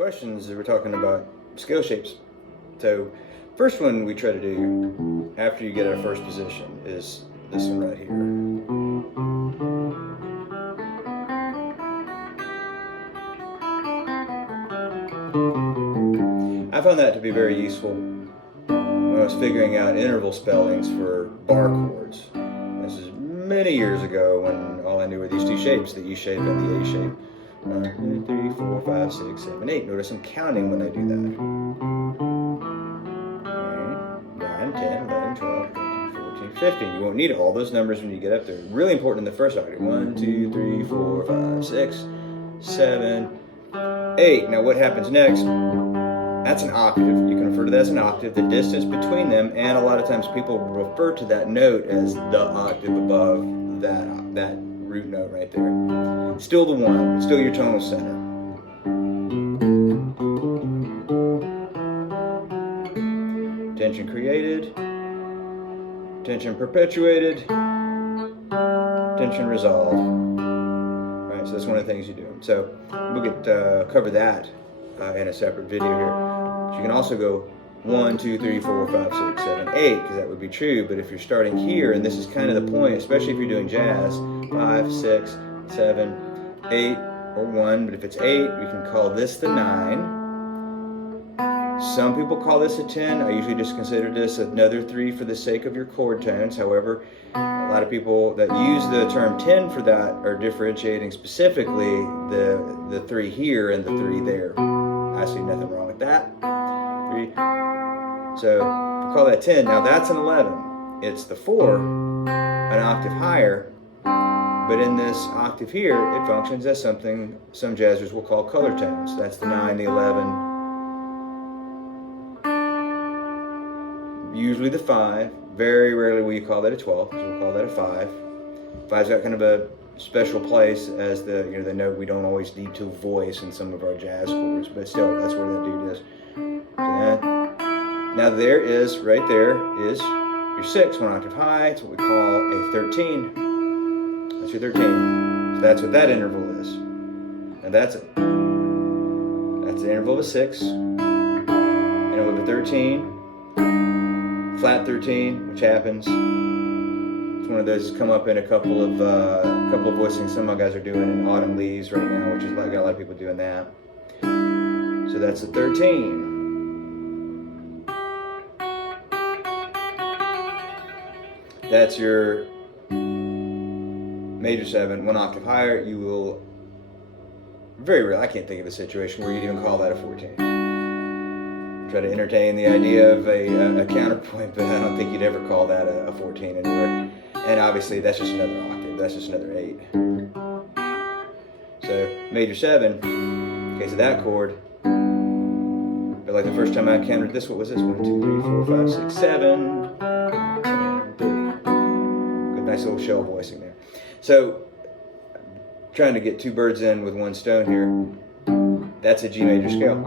questions, we're talking about scale shapes. So first one we try to do after you get our first position is this one right here. I found that to be very useful when I was figuring out interval spellings for bar chords. This is many years ago when all I knew were these two shapes, the E shape and the A shape. 1, 2, 3, 4, 5, 6, 7, 8. Notice I'm counting when I do that. 9, 10, 11, 12, 13, 14, 15. You won't need all those numbers when you get up there. Really important in the first octave. 1, 2, 3, 4, 5, 6, 7, 8. Now what happens next? That's an octave. You can refer to that as an octave, the distance between them, and a lot of times people refer to that note as the octave above that root note right there. Still the one, it's still your tonal center. Tension created, tension perpetuated, tension resolved. Right, so that's one of the things you do. So we'll cover that in a separate video here. So you can also go 1, 2, 3, 4, 5, 6, 7, 8, because that would be true. But if you're starting here, and this is kind of the point, especially if you're doing jazz, 5, 6, 7, 8, or 1. But if it's 8, we can call this the 9. Some people call this a 10. I usually just consider this another 3 for the sake of your chord tones. However, a lot of people that use the term 10 for that are differentiating specifically the 3 here and the 3 there. I see nothing wrong with that. 3. So we call that 10. Now that's an 11. It's the 4, an octave higher. But in this octave here, it functions as something some jazzers will call color tones. That's the 9, the 11. Usually the 5. Very rarely will you call that a 12, because we'll call that a 5. 5's got kind of a special place as the note we don't always need to voice in some of our jazz chords, but still, that's where that dude is. So now there is, right there, is your 6, 1 octave high. It's what we call a 13. That's your 13. So that's what that interval is. And that's it. That's the interval of a 6, interval of a 13, flat 13, which happens. It's one of those that's come up in a couple of voicings some of my guys are doing in Autumn Leaves right now, which is like got a lot of people doing that. So that's the 13. That's your major 7, 1 octave higher. You will very rarely, I can't think of a situation where you'd even call that a 14. Try to entertain the idea of a counterpoint, but I don't think you'd ever call that a 14 anywhere. And obviously that's just another octave, that's just another 8. So major 7, case of that chord. But like the first time I encountered this, what was this? 1, 2, 3, 4, 5, 6, 7. 3. Good, nice little shell voicing there. So trying to get 2 birds in with 1 stone here. That's a G major scale.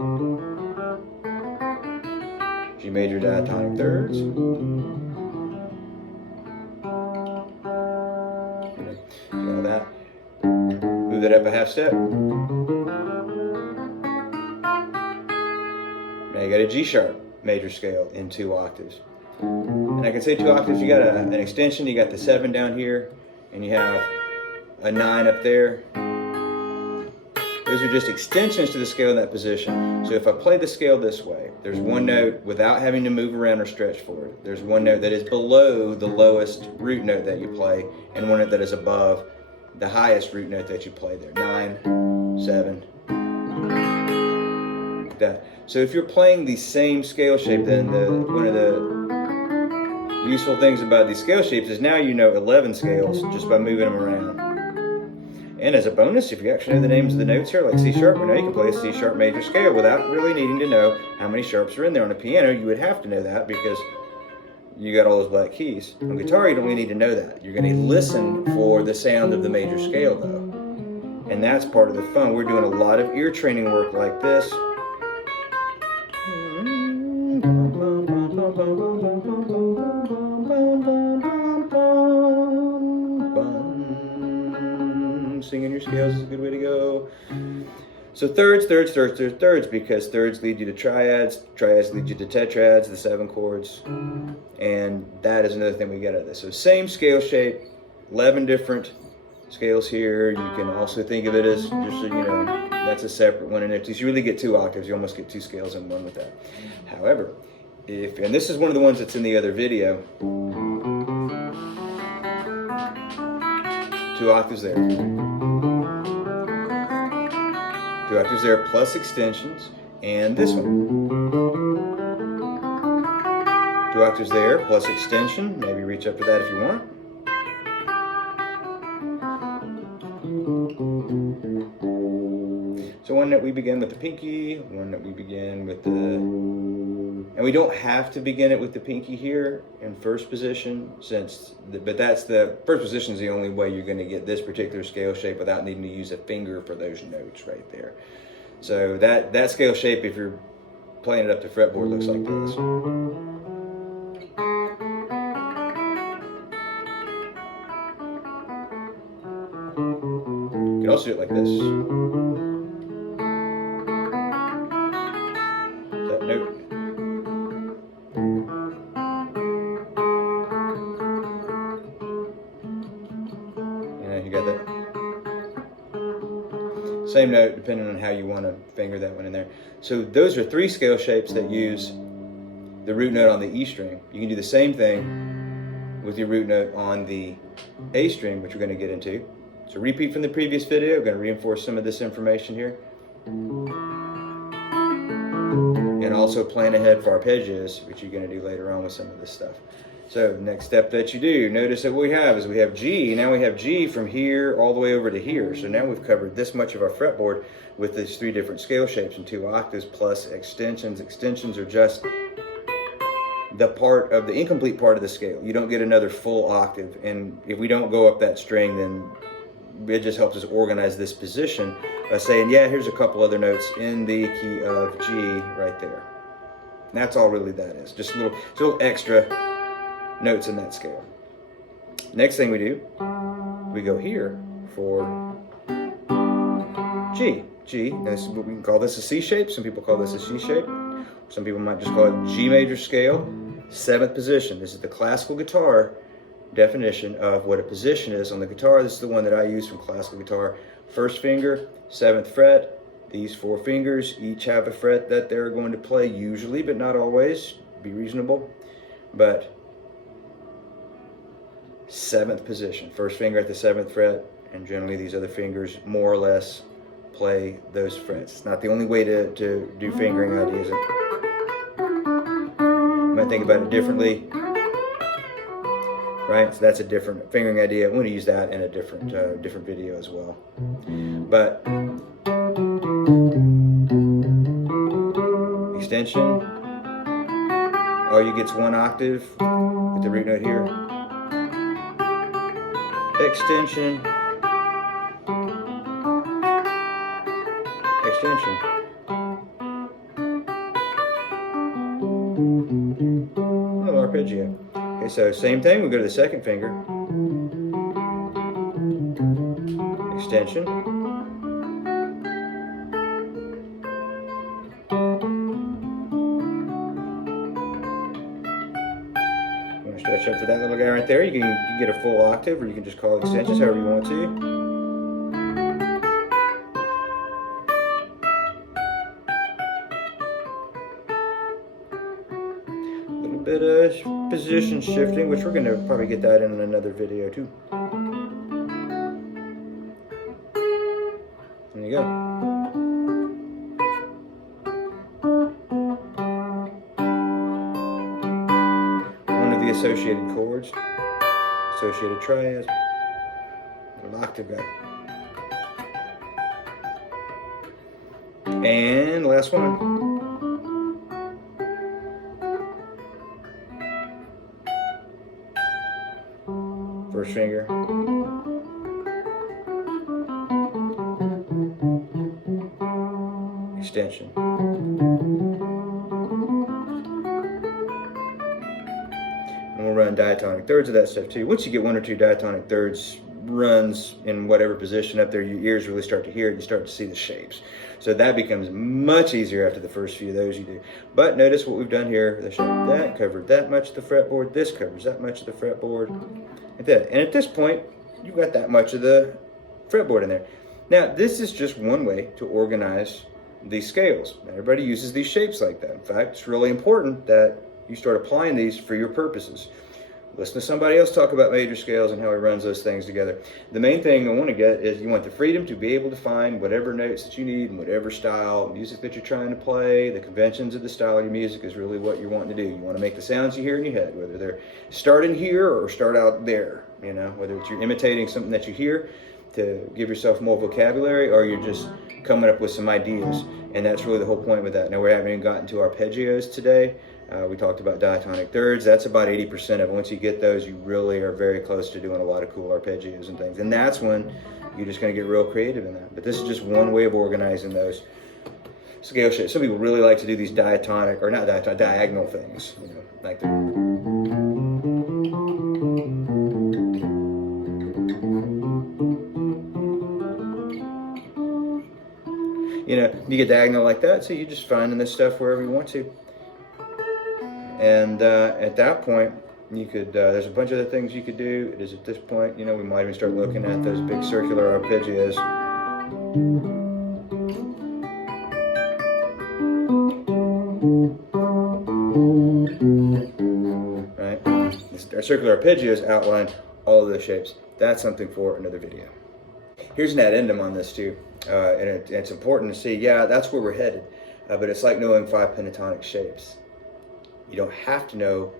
G major diatonic thirds. You know that. Move that up a half step. Now you got a G sharp major scale in 2 octaves. And I can say 2 octaves, you got an extension, you got the 7 down here, and you have a 9 up there. Those are just extensions to the scale in that position. So if I play the scale this way, there's one note without having to move around or stretch forward. There's one note that is below the lowest root note that you play, and one note that is above the highest root note that you play there. 9, 7, like that. So if you're playing the same scale shape, then one of the useful things about these scale shapes is now you know 11 scales just by moving them around. And as a bonus, if you actually know the names of the notes here, like C sharp, we know you can play a C sharp major scale without really needing to know how many sharps are in there. On a piano, you would have to know that because you got all those black keys. On guitar, you don't really need to know that. You're going to listen for the sound of the major scale, though. And that's part of the fun. We're doing a lot of ear training work like this. Singing your scales is a good way to go. So thirds, because thirds lead you to triads, triads lead you to tetrads, the 7 chords, and that is another thing we get out of this. So same scale shape, 11 different scales here. You can also think of it as just, you know, that's a separate one, and if you really get 2 octaves, you almost get 2 scales in one with that. However, and this is one of the ones that's in the other video, 2 octaves there. 2 octaves there plus extensions, and this one. 2 octaves there plus extension, maybe reach up for that if you want. So one that we begin with the pinky, one that we begin with the, and we don't have to begin it with the pinky here in first position, but that's the first position is the only way you're going to get this particular scale shape without needing to use a finger for those notes right there. So that scale shape, if you're playing it up the fretboard, looks like this. You can also do it like this. That note. You got that? Same note, depending on how you want to finger that one in there. So those are 3 scale shapes that use the root note on the E string. You can do the same thing with your root note on the A string, which we're going to get into. So repeat from the previous video. We're going to reinforce some of this information here. And also plan ahead for arpeggios, which you're going to do later on with some of this stuff. So next step that you do, notice that what we have is we have G. Now we have G from here all the way over to here. So now we've covered this much of our fretboard with these 3 different scale shapes and 2 octaves plus extensions. Extensions are just the part of the incomplete part of the scale. You don't get another full octave, and if we don't go up that string, then it just helps us organize this position by saying, yeah, here's a couple other notes in the key of G right there. And that's all really that is, just a little extra notes in that scale. Next thing we do, we go here for G. G, this is what we can call this a C shape. Some people call this a C shape. Some people might just call it G major scale, 7th position. This is the classical guitar definition of what a position is on the guitar. This is the one that I use from classical guitar. First finger, 7th fret. These 4 fingers each have a fret that they're going to play usually, but not always. Be reasonable. But 7th position, first finger at the 7th fret, and generally these other fingers more or less play those frets. It's not the only way to do fingering ideas. You might think about it differently, right? So that's a different fingering idea. I'm going to use that in a different video as well. But extension, all you get's 1 octave with the root note here. Extension, extension. A little arpeggio. Okay, so same thing, we go to the 2nd finger. Extension. Stretch up to that little guy right there. You can get a full octave, or you can just call it extensions, however you want to. A little bit of position shifting, which we're going to probably get that in another video too. There you go. Associated chords, associated triads, an octave guy. And last one. First finger. Extension. And we'll run diatonic thirds of that stuff too. Once you get 1 or 2 diatonic thirds runs in whatever position up there, your ears really start to hear it. You start to see the shapes. So that becomes much easier after the first few of those you do. But notice what we've done here. The shape that covered that much of the fretboard. This covers that much of the fretboard. And at this point, you've got that much of the fretboard in there. Now, this is just one way to organize these scales. Everybody uses these shapes like that. In fact, it's really important that you start applying these for your purposes. Listen to somebody else talk about major scales and how he runs those things together. The main thing I want to get is you want the freedom to be able to find whatever notes that you need and whatever style music that you're trying to play. The conventions of the style of your music is really what you're wanting to do. You want to make the sounds you hear in your head, whether they're starting here or start out there, whether it's you're imitating something that you hear to give yourself more vocabulary, or you're just coming up with some ideas. And that's really the whole point with that. Now, we haven't even gotten to arpeggios today. We talked about diatonic thirds. That's about 80% of it. Once you get those, you really are very close to doing a lot of cool arpeggios and things. And that's when you're just going to get real creative in that. But this is just one way of organizing those scale shapes. Some people really like to do these diatonic, or not diatonic, diagonal things. Like you get diagonal like that, so you're just finding this stuff wherever you want to. And at that point, you could, there's a bunch of other things you could do. It is at this point, we might even start looking at those big circular arpeggios. Right? Our circular arpeggios outline all of those shapes. That's something for another video. Here's an addendum on this too, and it's important to see, that's where we're headed, but it's like knowing 5 pentatonic shapes. You don't have to know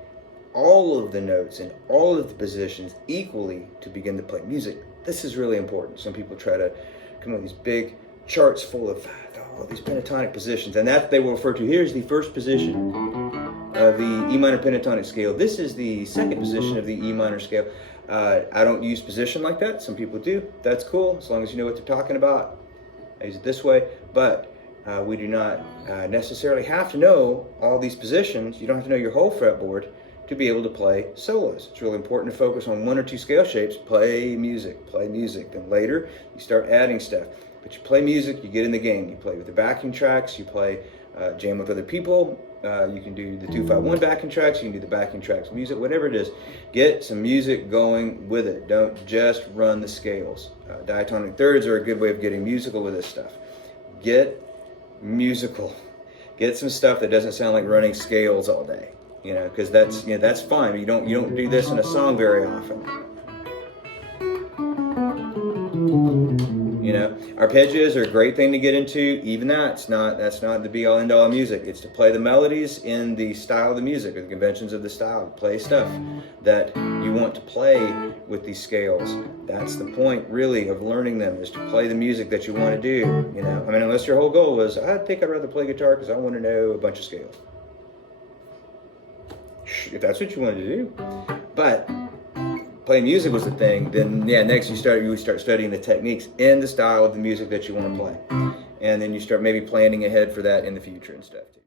all of the notes and all of the positions equally to begin to play music. This is really important. Some people try to come up with these big charts full of all these pentatonic positions, and that they will refer to. Here's the first position of the E minor pentatonic scale. This is the second position of the E minor scale. I don't use position like that. Some people do. That's cool, as long as you know what they're talking about. I use it this way, but we do not necessarily have to know all these positions. You don't have to know your whole fretboard to be able to play solos. It's really important to focus on 1 or 2 scale shapes. Play music. Then later, you start adding stuff. But you play music, you get in the game. You play with the backing tracks, you play jam with other people. You can do the 2-5-1 backing tracks, you can do the backing tracks music, whatever it is. Get some music going with it. Don't just run the scales. Diatonic thirds are a good way of getting musical with this stuff. Get musical. Get some stuff that doesn't sound like running scales all day. Because that's fine. You don't do this in a song very often. Arpeggios are a great thing to get into. Even that's not the be-all end-all of music. It's to play the melodies in the style of the music, or the conventions of the style. Play stuff that you want to play with these scales. That's the point, really, of learning them, is to play the music that you want to do. Unless your whole goal was, I think I'd rather play guitar because I want to know a bunch of scales. If that's what you wanted to do. But playing music was the thing, then next you start studying the techniques in the style of the music that you want to play. And then you start maybe planning ahead for that in the future and stuff too.